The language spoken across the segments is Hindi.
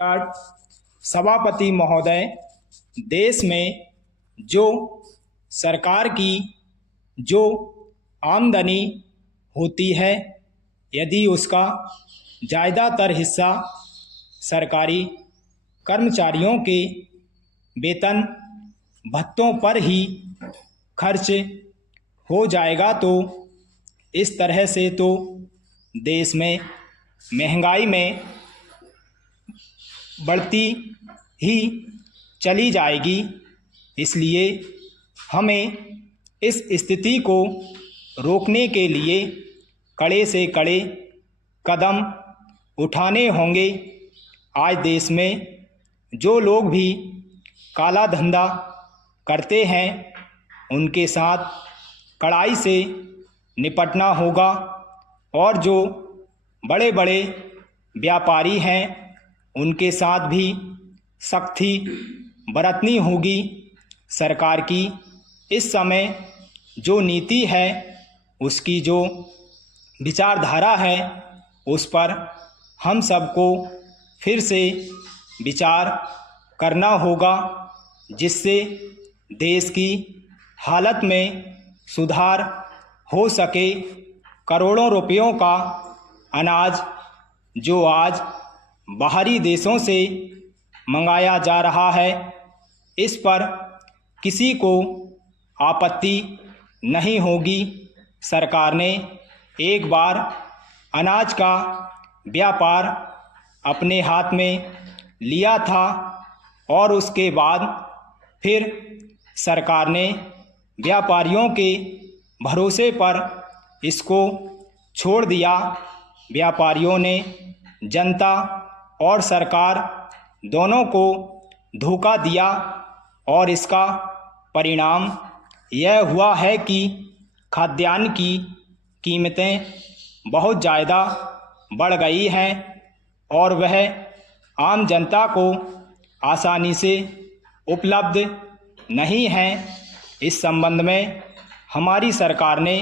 सभापति महोदय, देश में जो सरकार की जो आमदनी होती है, यदि उसका ज़्यादातर हिस्सा सरकारी कर्मचारियों के वेतन भत्तों पर ही खर्च हो जाएगा तो इस तरह से तो देश में महंगाई में बढ़ती ही चली जाएगी। इसलिए हमें इस स्थिति को रोकने के लिए कड़े से कड़े कदम उठाने होंगे। आज देश में जो लोग भी काला धंधा करते हैं उनके साथ कड़ाई से निपटना होगा और जो बड़े बड़े व्यापारी हैं उनके साथ भी सख्ती बरतनी होगी। सरकार की इस समय जो नीति है, उसकी जो विचारधारा है, उस पर हम सबको फिर से विचार करना होगा, जिससे देश की हालत में सुधार हो सके। करोड़ों रुपयों का अनाज जो आज बाहरी देशों से मंगाया जा रहा है, इस पर किसी को आपत्ति नहीं होगी। सरकार ने एक बार अनाज का व्यापार अपने हाथ में लिया था और उसके बाद फिर सरकार ने व्यापारियों के भरोसे पर इसको छोड़ दिया। व्यापारियों ने जनता और सरकार दोनों को धोखा दिया और इसका परिणाम यह हुआ है कि खाद्यान्न की कीमतें बहुत ज़्यादा बढ़ गई हैं और वह आम जनता को आसानी से उपलब्ध नहीं हैं। इस संबंध में हमारी सरकार ने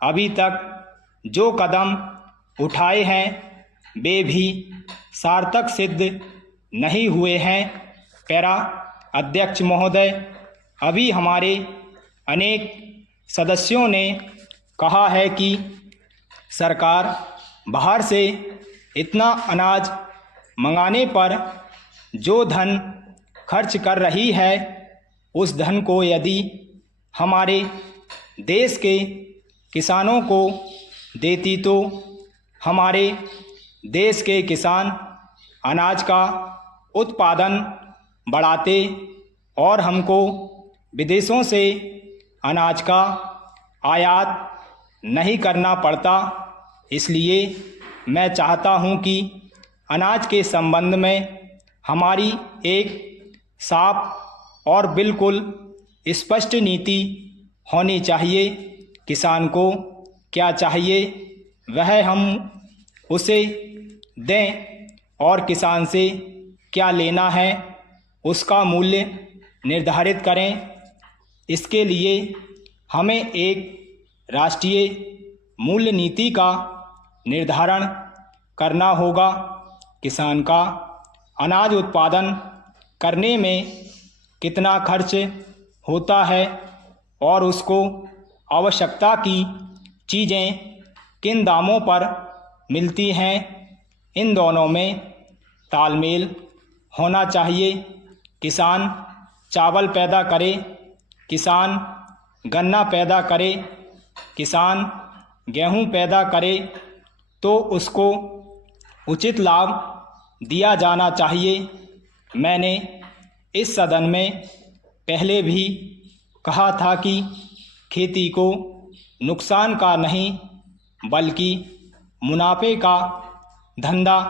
अभी तक जो कदम उठाए हैं वे भी सार्थक सिद्ध नहीं हुए हैं। पैरा अध्यक्ष महोदय, अभी हमारे अनेक सदस्यों ने कहा है कि सरकार बाहर से इतना अनाज मंगाने पर जो धन खर्च कर रही है, उस धन को यदि हमारे देश के किसानों को देती तो हमारे देश के किसान अनाज का उत्पादन बढ़ाते और हमको विदेशों से अनाज का आयात नहीं करना पड़ता। इसलिए मैं चाहता हूं कि अनाज के संबंध में हमारी एक साफ और बिल्कुल स्पष्ट नीति होनी चाहिए। किसान को क्या चाहिए वह हम उसे दें और किसान से क्या लेना है उसका मूल्य निर्धारित करें। इसके लिए हमें एक राष्ट्रीय मूल्य नीति का निर्धारण करना होगा। किसान का अनाज उत्पादन करने में कितना खर्च होता है और उसको आवश्यकता की चीज़ें किन दामों पर मिलती हैं, इन दोनों में तालमेल होना चाहिए। किसान चावल पैदा करे, किसान गन्ना पैदा करे, किसान गेहूं पैदा करे तो उसको उचित लाभ दिया जाना चाहिए। मैंने इस सदन में पहले भी कहा था कि खेती को नुकसान का नहीं बल्कि मुनाफे का धंधा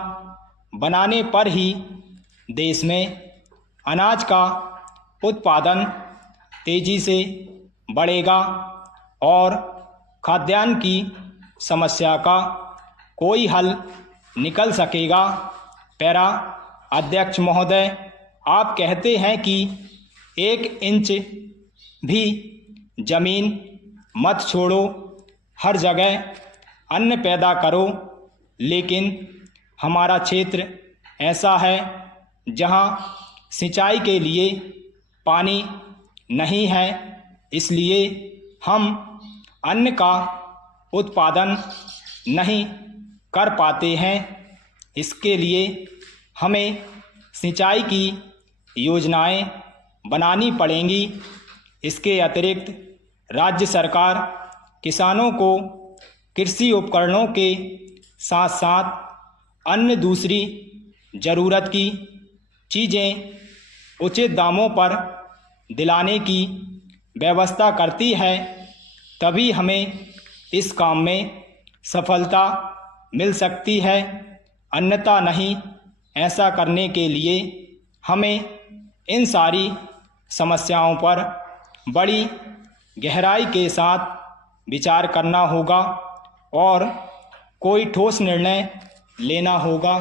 बनाने पर ही देश में अनाज का उत्पादन तेज़ी से बढ़ेगा और खाद्यान्न की समस्या का कोई हल निकल सकेगा। पैरा अध्यक्ष महोदय, आप कहते हैं कि 1 इंच भी ज़मीन मत छोड़ो, हर जगह अन्न पैदा करो, लेकिन हमारा क्षेत्र ऐसा है जहां सिंचाई के लिए पानी नहीं है, इसलिए हम अन्न का उत्पादन नहीं कर पाते हैं। इसके लिए हमें सिंचाई की योजनाएं बनानी पड़ेंगी। इसके अतिरिक्त राज्य सरकार किसानों को कृषि उपकरणों के साथ साथ अन्य दूसरी ज़रूरत की चीज़ें उचित दामों पर दिलाने की व्यवस्था करती है, तभी हमें इस काम में सफलता मिल सकती है, अन्यथा नहीं। ऐसा करने के लिए हमें इन सारी समस्याओं पर बड़ी गहराई के साथ विचार करना होगा और कोई ठोस निर्णय लेना होगा।